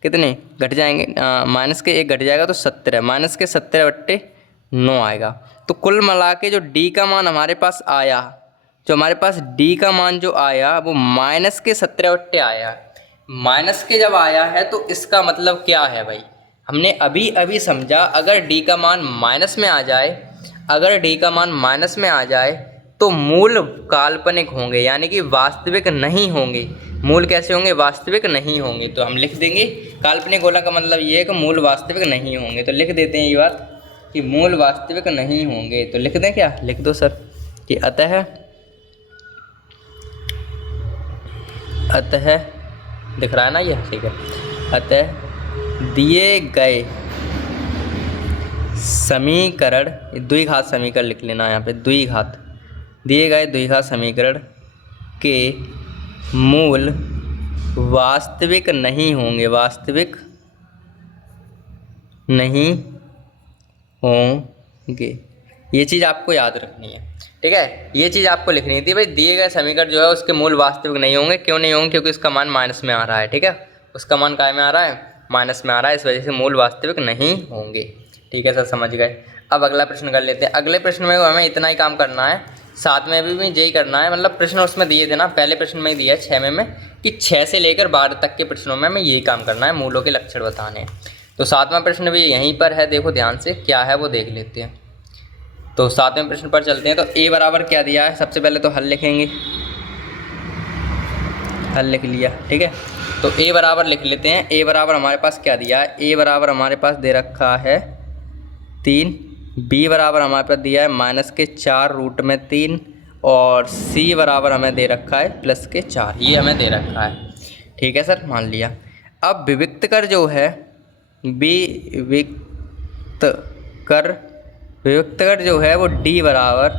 कितने घट जाएंगे, माइनस के 1 घट जाएगा तो 17, माइनस के 17/9 आएगा। तो कुल मिला के जो डी का मान हमारे पास आया, जो हमारे पास डी का मान जो आया वो माइनस के 17 आया। माइनस के जब आया है तो इसका मतलब क्या है भाई, हमने अभी अभी समझा, अगर डी का मान माइनस में आ जाए, अगर डी का मान माइनस में आ जाए तो मूल काल्पनिक होंगे, यानी कि वास्तविक नहीं होंगे। मूल कैसे होंगे, वास्तविक नहीं होंगे। तो हम लिख देंगे, काल्पनिक होने का मतलब ये है कि मूल वास्तविक नहीं होंगे। तो लिख देते हैं ये बात कि मूल वास्तविक नहीं होंगे। तो लिख दें, क्या लिख दो सर, कि अतः दिख रहा है ना ये, ठीक है, अतः दिए गए समीकरण, द्विघात समीकरण लिख लेना यहाँ पे, द्विघात, दिए गए द्विघात समीकरण के मूल वास्तविक नहीं होंगे, वास्तविक नहीं होंगे। ये चीज़ आपको याद रखनी है। ठीक है, ये चीज़ आपको लिखनी थी भाई, दिए गए समीकरण जो है उसके मूल वास्तविक नहीं होंगे। क्यों नहीं होंगे, क्योंकि उसका मान माइनस में आ रहा है। ठीक है, उसका मान काय में आ रहा है, माइनस में आ रहा है, इस वजह से मूल वास्तविक नहीं होंगे। ठीक है सर, समझ गए। अब अगला प्रश्न कर लेते हैं। अगले प्रश्न में हमें इतना ही काम करना है, साथ में भी यही करना है। मतलब प्रश्न उसमें दिए थे ना, पहले प्रश्न में ही दिया है 6 में कि 6 से लेकर 12 तक के प्रश्नों में हमें यही काम करना है, मूलों के लक्षण बताने हैं। तो 7वां प्रश्न भी यहीं पर है, देखो ध्यान से क्या है वो देख लेते हैं। तो 7वें प्रश्न पर चलते हैं। तो ए बराबर क्या दिया है, सबसे पहले तो हल लिखेंगे। हल लिख लिया, ठीक है। तो a बराबर लिख लेते हैं। a बराबर हमारे पास क्या दिया है, a बराबर हमारे पास दे रखा है 3, b बराबर हमारे पास दिया है -4√3 और c बराबर हमें दे रखा है +4, ये हमें दे रखा है, ठीक है सर, मान लिया। अब विविक्त कर जो है विविक्त कर जो है वो d बराबर,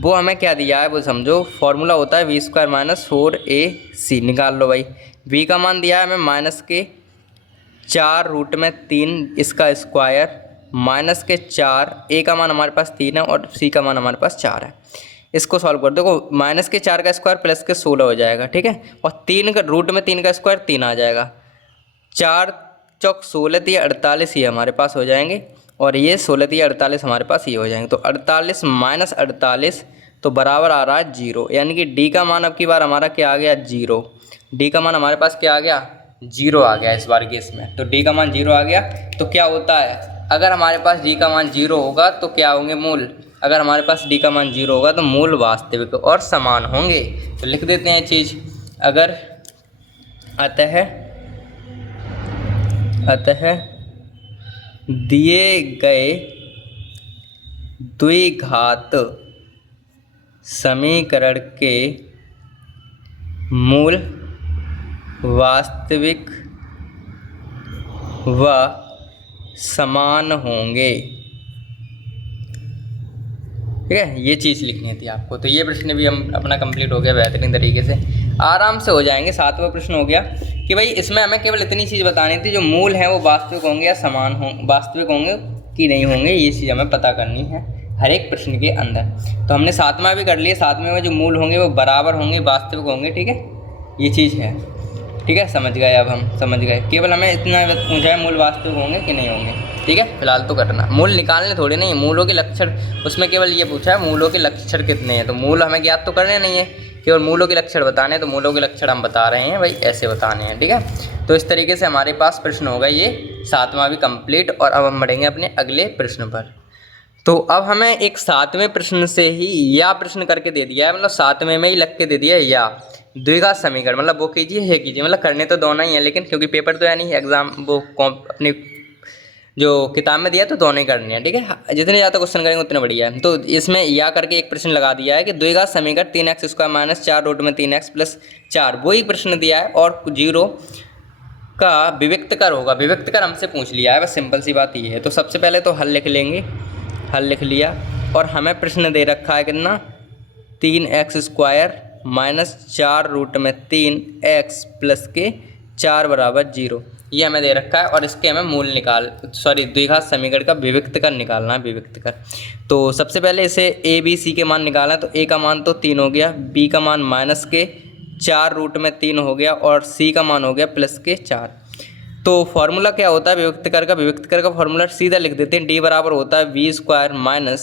वो हमें क्या दिया है वो समझो, फॉर्मूला होता है v² - 4ac, निकाल लो भाई। v का मान दिया है हमें -4√3 इसका स्क्वायर -4, a का मान हमारे पास 3 है और c का मान हमारे पास 4 है। इसको सॉल्व कर दो, -4 का स्क्वायर +16 हो जाएगा, ठीक है। और 3 का √3 का स्क्वायर 3 आ जाएगा, 4 चौक 16 3 48 ये हमारे पास हो जाएंगे और ये 16 3 48 हमारे पास ये हो जाएंगे। तो 48 - 48 तो बराबर आ रहा है 0, यानी कि d का मान अब की बार हमारा क्या आ गया 0। d का मान हमारे पास क्या आ गया 0 आ गया इस बार केस में। तो d का मान 0 आ गया। तो क्या होता है, अगर हमारे पास d का मान 0 होगा तो क्या होंगे मूल, अगर हमारे पास d का मान 0 होगा तो मूल वास्तविक और समान होंगे। तो लिख देते हैं चीज़, अगर अतः दिए गए द्विघात समीकरण के मूल वास्तविक व समान होंगे, ठीक है। ये चीज़ लिखनी थी आपको। तो ये प्रश्न भी हम अपना कंप्लीट हो गया बेहतरीन तरीके से, आराम से हो जाएंगे। 7वां प्रश्न हो गया कि भाई इसमें हमें केवल इतनी चीज़ बतानी थी, जो मूल हैं वो वास्तविक होंगे या समान वास्तविक होंगे कि नहीं होंगे, ये चीज़ हमें पता करनी है हर एक प्रश्न के अंदर। तो हमने 7वां भी कर लिया। 7वें में जो मूल होंगे वो बराबर होंगे, वास्तविक होंगे, ठीक है, ये चीज़ है, ठीक है, समझ गए। अब हम समझ गए, केवल हमें इतना पूछा है मूल वास्तविक होंगे कि नहीं होंगे, ठीक है। फिलहाल तो करना, मूल निकालने थोड़े नहीं, मूलों के लक्षण, उसमें केवल ये पूछा है मूलों के लक्षण कितने हैं। तो मूल हमें ज्ञात तो करने नहीं है, केवल मूलों के लक्षण बताने हैं। तो मूलों के लक्षण हम बता रहे हैं भाई, ऐसे बताने हैं, ठीक है। तो इस तरीके से हमारे पास प्रश्न होगा ये 7वां भी कंप्लीट। और अब हम बढ़ेंगे अपने अगले प्रश्न पर। तो अब हमें एक 7वें प्रश्न से ही या प्रश्न करके दे दिया है, मतलब 7वें में ही लग के दे दिया है या द्विघात समीकरण, मतलब वो कीजिए है कीजिए, मतलब करने तो दोनों ही है, लेकिन क्योंकि पेपर तो है नहीं, एग्जाम वो अपनी जो किताब में दिया तो दोनों ही करनी है, ठीक है। जितने ज़्यादा क्वेश्चन करेंगे उतने बढ़िया है। तो इसमें या करके एक प्रश्न लगा दिया है कि द्विघात समीकरण 3x² - 4√3x + 4, वो एक प्रश्न दिया है और 0 का विविक्त कर होगा। विविक्त कर हमसे पूछ लिया है, बस सिंपल सी बात ये है। तो सबसे पहले तो हल लिख लेंगे, हल लिख लिया और हमें प्रश्न दे रखा है कितना 3x² - 4√3x + 4 = 0, ये हमें दे रखा है। और इसके हमें मूल द्विघात समीकरण का विविक्त कर निकालना है, विविक्त कर। तो सबसे पहले इसे a b c के मान निकालना है। तो a का मान तो 3 हो गया, b का मान -4√3 हो गया और c का मान हो गया +4। तो फार्मूला क्या होता है विविक्त कर का, विविक्त कर का फार्मूला सीधा लिख देते हैं, d बराबर होता है v² -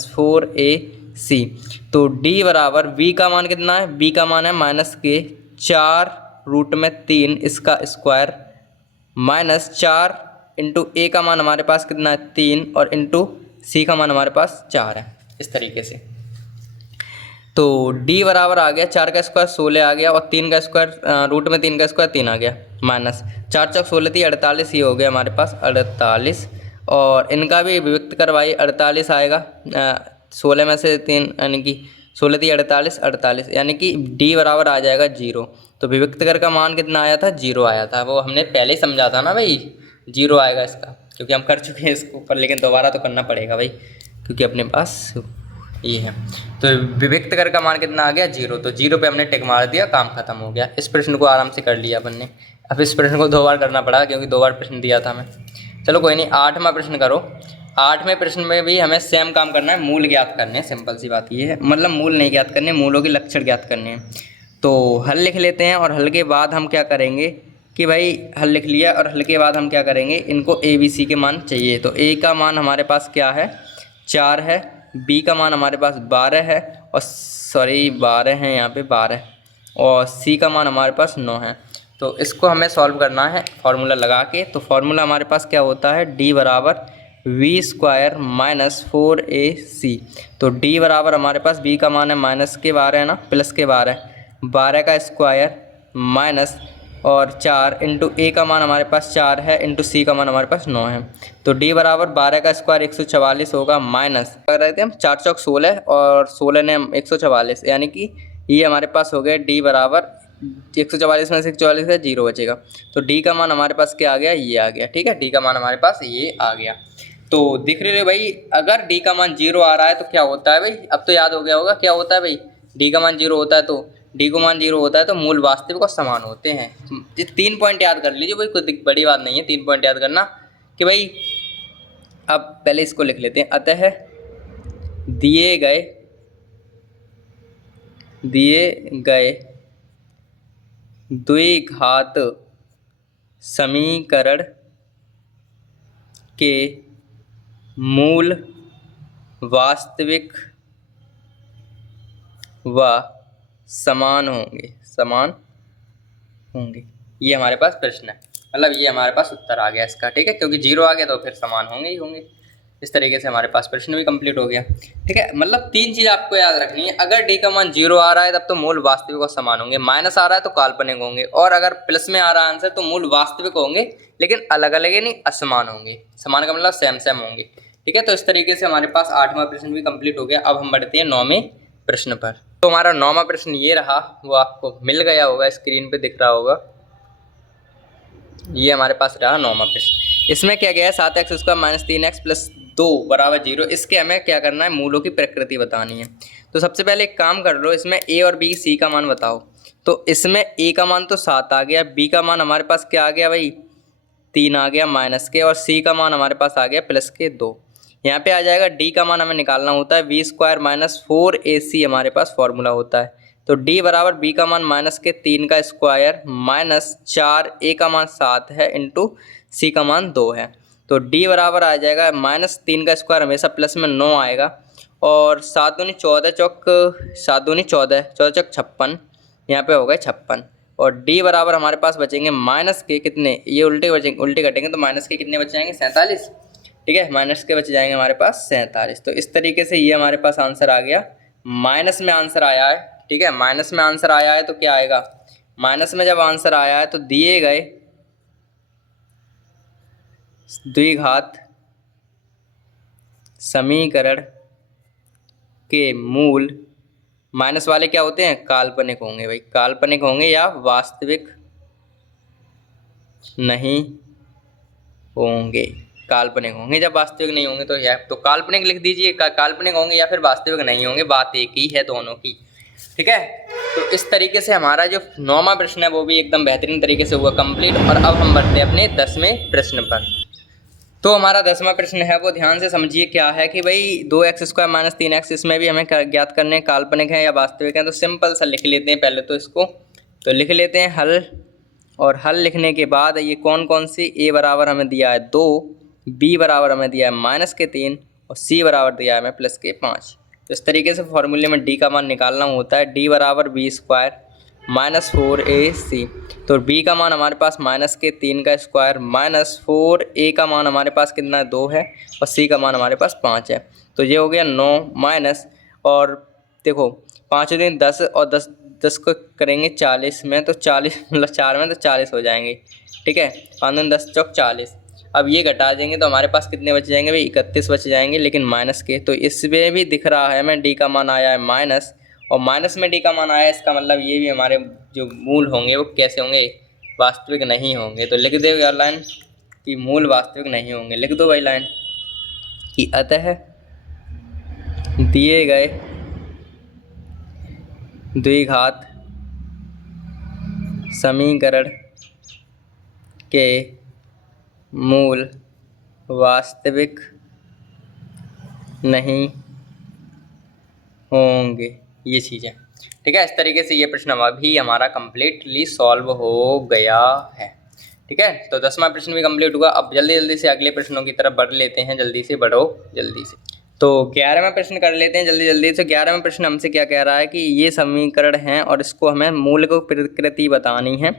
4ac। तो d बराबर v का मान कितना है, b का मान है -4√3 इसका स्क्वायर -4 इंटू a का मान हमारे पास कितना है 3 और इंटू c का मान हमारे पास 4 है, इस तरीके से। तो d बराबर आ गया 4 का स्क्वायर 16 आ गया और 3 का स्क्वायर √3 का स्क्वायर 3 आ गया, -4 चौक 16 थी 48, ये हो गया हमारे पास 48। और इनका भी विविक्त करवाइए, 48 आएगा 16 में से 3 यानी कि 16 थी 48, 48 यानी कि d बराबर आ जाएगा 0। तो विविक्त कर का मान कितना आया था 0 आया था, वो हमने पहले ही समझा था ना भाई 0 आएगा इसका, क्योंकि हम कर चुके हैं इसको ऊपर, लेकिन दोबारा तो करना पड़ेगा भाई क्योंकि अपने पास ये है। तो विविक्त कर का मान कितना आ गया 0, तो 0 पे हमने टिक मार दिया, काम खत्म हो गया। इस प्रश्न को आराम से कर लिया अपन ने। अब इस प्रश्न को 2 बार करना पड़ा क्योंकि 2 बार प्रश्न दिया था हमें। चलो कोई नहीं, 8वां प्रश्न करो। 8वें प्रश्न में भी हमें सेम काम करना है, मूल ज्ञात करने हैं। सिंपल सी बात ये है, मतलब मूल नहीं ज्ञात करने, मूलों के लक्षण ज्ञात करने हैं। तो हल लिख लेते हैं और हल के बाद हम क्या करेंगे कि भाई हल लिख लिया और हल के बाद हम क्या करेंगे, इनको a b c के मान चाहिए। तो a का मान हमारे पास क्या है 4 है, b का मान हमारे पास 12 है और 12 है यहाँ पे 12, और c का मान हमारे पास 9 है। तो इसको हमें सॉल्व करना है फार्मूला लगा के। तो फार्मूला हमारे पास क्या होता है d बराबर v² - 4ac। तो d बराबर हमारे पास b का मान है -12 है ना, +12, 12 का स्क्वायर और 4 इंटू ए का मान हमारे पास 4 है इंटू सी का मान हमारे पास 9 है। तो डी बराबर 12 का स्क्वायर 144 होगा माइनस कर रहे थे हम 4 चौक 16 और 16 ने हम 144, यानी कि ये हमारे पास हो गया डी बराबर 144 में से 144 का 0 बचेगा। तो डी का मान हमारे पास क्या आ गया, ये आ गया। ठीक है, डी का मान हमारे पास ये आ गया। तो दिख रहे भाई, अगर डी का मान 0 आ रहा है तो क्या होता है भाई, अब तो याद हो गया होगा क्या होता है भाई, डी का मान 0 होता है तो डी को मान 0 होता है तो मूल वास्तविक और समान होते हैं। ये 3 पॉइंट याद कर लीजिए भाई, कोई बड़ी बात नहीं है 3 पॉइंट याद करना कि भाई। अब पहले इसको लिख लेते हैं, अतः दिए गए द्विघात समीकरण के मूल वास्तविक व समान होंगे। ये हमारे पास प्रश्न है, मतलब ये हमारे पास उत्तर आ गया इसका। ठीक है, क्योंकि 0 आ गया तो फिर समान होंगे ही होंगे। इस तरीके से हमारे पास प्रश्न भी कंप्लीट हो गया। ठीक है, मतलब 3 चीज़ आपको याद रखनी है। अगर डी का मान 0 आ रहा है तब तो मूल वास्तविक और समान होंगे, माइनस आ रहा है तो काल्पनिक होंगे, और अगर प्लस में आ रहा है आंसर तो मूल वास्तविक होंगे, लेकिन अलग अलग यानी असमान होंगे। समान का मतलब सेम सेम होंगे। ठीक है, तो इस तरीके से हमारे पास 8वां प्रश्न भी कंप्लीट हो गया। अब हम बढ़ते हैं 9वें प्रश्न पर। तो हमारा 9वां प्रश्न ये रहा, वो आपको मिल गया होगा, स्क्रीन पे दिख रहा होगा। ये हमारे पास रहा 9वां प्रश्न। इसमें क्या गया है, 7x² - 3x + 2 = 0। इसके हमें क्या करना है, मूलों की प्रकृति बतानी है। तो सबसे पहले एक काम कर लो, इसमें a और b c का मान बताओ। तो इसमें a का मान तो 7 आ गया, b का मान हमारे पास क्या आ गया भाई, 3 आ गया माइनस के, और c का मान हमारे पास आ गया प्लस के 2। यहाँ पे आ जाएगा d का मान हमें निकालना होता है v² - 4ac हमारे पास फॉर्मूला होता है। तो d बराबर b का मान -3 का स्क्वायर माइनस 4, a का मान 7 है इंटू c का मान 2 है। तो d बराबर आ जाएगा -3 का स्क्वायर हमेशा प्लस में 9 आएगा, और 7 दूनी 14 चौक 7 दूनी 14 14 चौक 56, यहाँ पे हो गए 56। और d बराबर हमारे पास बचेंगे माइनस के कितने, ये उल्टे बचेंगे, उल्टे कटेंगे तो माइनस के कितने बच जाएंगे, 47। ठीक है, माइनस के बच जाएंगे हमारे पास 47। तो इस तरीके से ये हमारे पास आंसर आ गया, माइनस में आंसर आया है। ठीक है, माइनस में आंसर आया है तो क्या आएगा, माइनस में जब आंसर आया है तो दिए गए द्विघात समीकरण के मूल माइनस वाले क्या होते हैं, काल्पनिक होंगे भाई, काल्पनिक होंगे या वास्तविक नहीं होंगे। काल्पनिक होंगे, जब वास्तविक नहीं होंगे तो या तो काल्पनिक लिख दीजिए, काल्पनिक होंगे या फिर वास्तविक नहीं होंगे, बात एक ही है दोनों की। ठीक है, तो इस तरीके से हमारा जो 9वां प्रश्न है वो भी एकदम बेहतरीन तरीके से हुआ कंप्लीट। और अब हम बढ़ते हैं अपने 10वें प्रश्न पर। तो हमारा 10वां प्रश्न है वो ध्यान से समझिए क्या है कि भाई 2x² - 3x, इसमें भी हमें ज्ञात करने हैं काल्पनिक है या वास्तविक है। तो सिंपल सा लिख लेते हैं पहले तो इसको, तो लिख लेते हैं हल। और हल लिखने के बाद ये कौन कौन सी, a बराबर हमें दिया है 2, b बराबर हमें दिया है -3 और c बराबर दिया है हमें +5। तो इस तरीके से फॉर्मूले में d का मान निकालना होता है, d बराबर b² -4ac। तो b का मान हमारे पास -3 का स्क्वायर -4a का मान हमारे पास कितना 2 है, और c का मान हमारे पास 5 है। तो ये हो गया 9 माइनस, और देखो 5 दिन 10 और 10 को करेंगे 40 में, तो 40 मतलब 4 में तो 40 हो जाएंगे। ठीक है, 5 दिन 10 चौक 40। अब ये घटा देंगे तो हमारे पास कितने बच जाएंगे भाई, 31 बच जाएंगे, लेकिन माइनस के। तो इसमें भी दिख रहा है हमें डी का मान आया है माइनस, और माइनस में डी का मान आया है, इसका मतलब ये भी हमारे जो मूल होंगे वो कैसे होंगे, वास्तविक नहीं होंगे। तो लिख दो यार लाइन कि मूल वास्तविक नहीं होंगे, लिख दो भाई लाइन कि अतः दिए गए द्विघात समीकरण के मूल वास्तविक नहीं होंगे, ये चीज़ है। ठीक है, इस तरीके से ये प्रश्न अभी हमारा कंप्लीटली सॉल्व हो गया है। ठीक है, तो 10वां प्रश्न भी कंप्लीट हुआ। अब जल्दी से अगले प्रश्नों की तरफ बढ़ लेते हैं, जल्दी से बढ़ो जल्दी से। तो 11वां प्रश्न कर लेते हैं जल्दी से। 11वां प्रश्न हमसे क्या कह रहा है कि ये समीकरण हैं और इसको हमें मूल को प्रकृति बतानी है।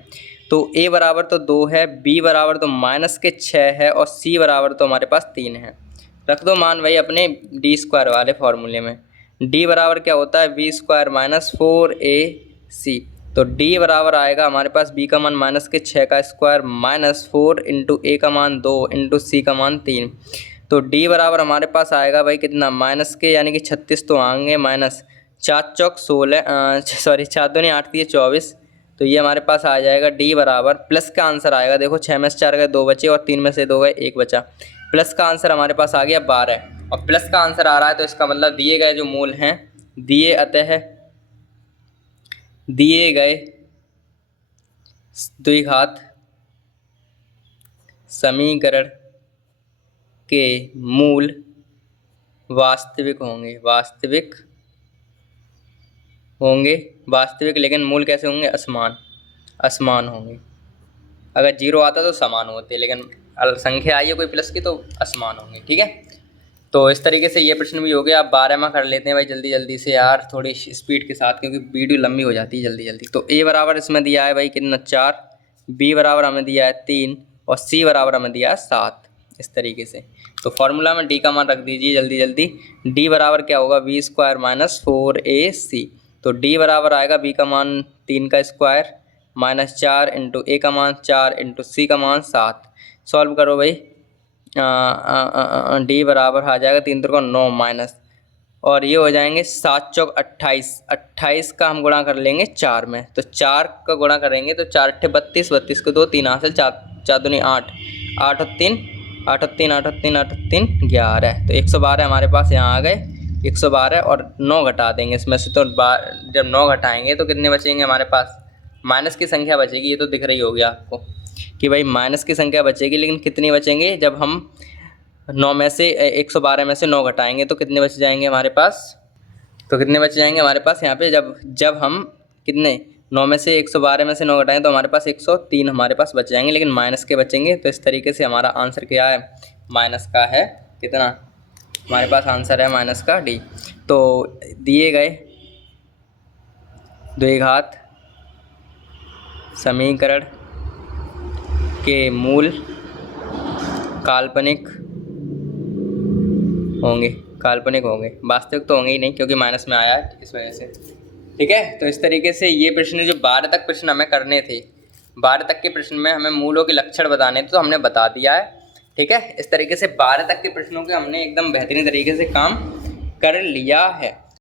तो a बराबर तो 2 है, b बराबर तो -6 है, और c बराबर तो हमारे पास 3 है। रख दो मान भाई अपने d² वाले फॉर्मूले में। d बराबर क्या होता है, v² - 4ac। तो डी बराबर आएगा हमारे पास बी का मान माइनस के 6 का स्क्वायर माइनस 4 इंटू ए का मान 2 इंटू सी का मान 3। तो डी बराबर हमारे पास आएगा भाई कितना, माइनस के यानी कि 36 तो आएंगे, माइनस 4 चौक 16 सॉरी 4 दूनी 8 दिए 24। तो ये हमारे पास आ जाएगा डी बराबर, प्लस का आंसर आएगा, देखो 6 में से 4 गए 2 बचे और 3 में से 2 गए 1 बचा, प्लस का आंसर हमारे पास आ गया 12। और प्लस का आंसर आ रहा है तो इसका मतलब दिए गए जो मूल हैं, दिए गए द्विघात समीकरण के मूल वास्तविक होंगे, लेकिन मूल कैसे होंगे, असमान होंगे। अगर 0 आता तो समान होते, लेकिन संख्या आई है कोई प्लस की तो असमान होंगे। ठीक है, तो इस तरीके से ये प्रश्न भी हो गया। आप 12 में कर लेते हैं भाई जल्दी जल्दी से यार, थोड़ी स्पीड के साथ, क्योंकि वीडियो लंबी हो जाती है जल्दी जल्दी। तो ए बराबर इसमें दिया है भाई कितना 4, बी बराबर हमें दिया है 3 और सी बराबर हमें दिया है 7, इस तरीके से। तो फार्मूला में डी का मान रख दीजिए जल्दी जल्दी। डी बराबर क्या होगा, बी स्क्वायर माइनस 4ac। तो डी बराबर आएगा बी का मान 3 का स्क्वायर माइनस 4 इंटू ए का मान 4 इंटू सी का मान 7। सॉल्व करो भाई, डी बराबर आ जाएगा 3 3 9 माइनस, और ये हो जाएंगे 7 चौक 28, 28 का हम गुणा कर लेंगे 4 में, तो 4 का गुणा करेंगे तो 4 अट्ठे 32, 32 को 2 3 हासिल, 4 दूनी 8, 8 और 3 8 और 3 8 और 3 8 और 3 11। तो 112 हमारे पास यहाँ आ गए 112, और 9 घटा देंगे इसमें से। तो जब 9 घटाएंगे तो कितने बचेंगे हमारे पास, माइनस की संख्या बचेगी। ये तो दिख रही होगी आपको कि भाई माइनस की संख्या बचेगी, लेकिन कितनी बचेंगे, जब हम 9 में से 112 में से 9 घटाएंगे तो कितने बच जाएंगे हमारे पास, तो कितने बच जाएंगे हमारे पास यहाँ पे, जब हम कितने 9 में से 112 में से 9 घटाएंगे तो हमारे पास 103 हमारे पास बच जाएंगे, लेकिन माइनस के बचेंगे। तो इस तरीके से हमारा आंसर क्या है, माइनस का है कितना, हमारे पास आंसर है माइनस का डी। तो दिए गए द्विघात समीकरण के मूल काल्पनिक होंगे, वास्तविक तो होंगे ही नहीं क्योंकि माइनस में आया है इस वजह से। ठीक है, तो इस तरीके से ये प्रश्न जो 12 तक प्रश्न हमें करने थे, 12 तक के प्रश्न में हमें मूलों के लक्षण बताने थे, तो हमने बता दिया है। ठीक है, इस तरीके से 12 तक के प्रश्नों के हमने एकदम बेहतरीन तरीके से काम कर लिया है।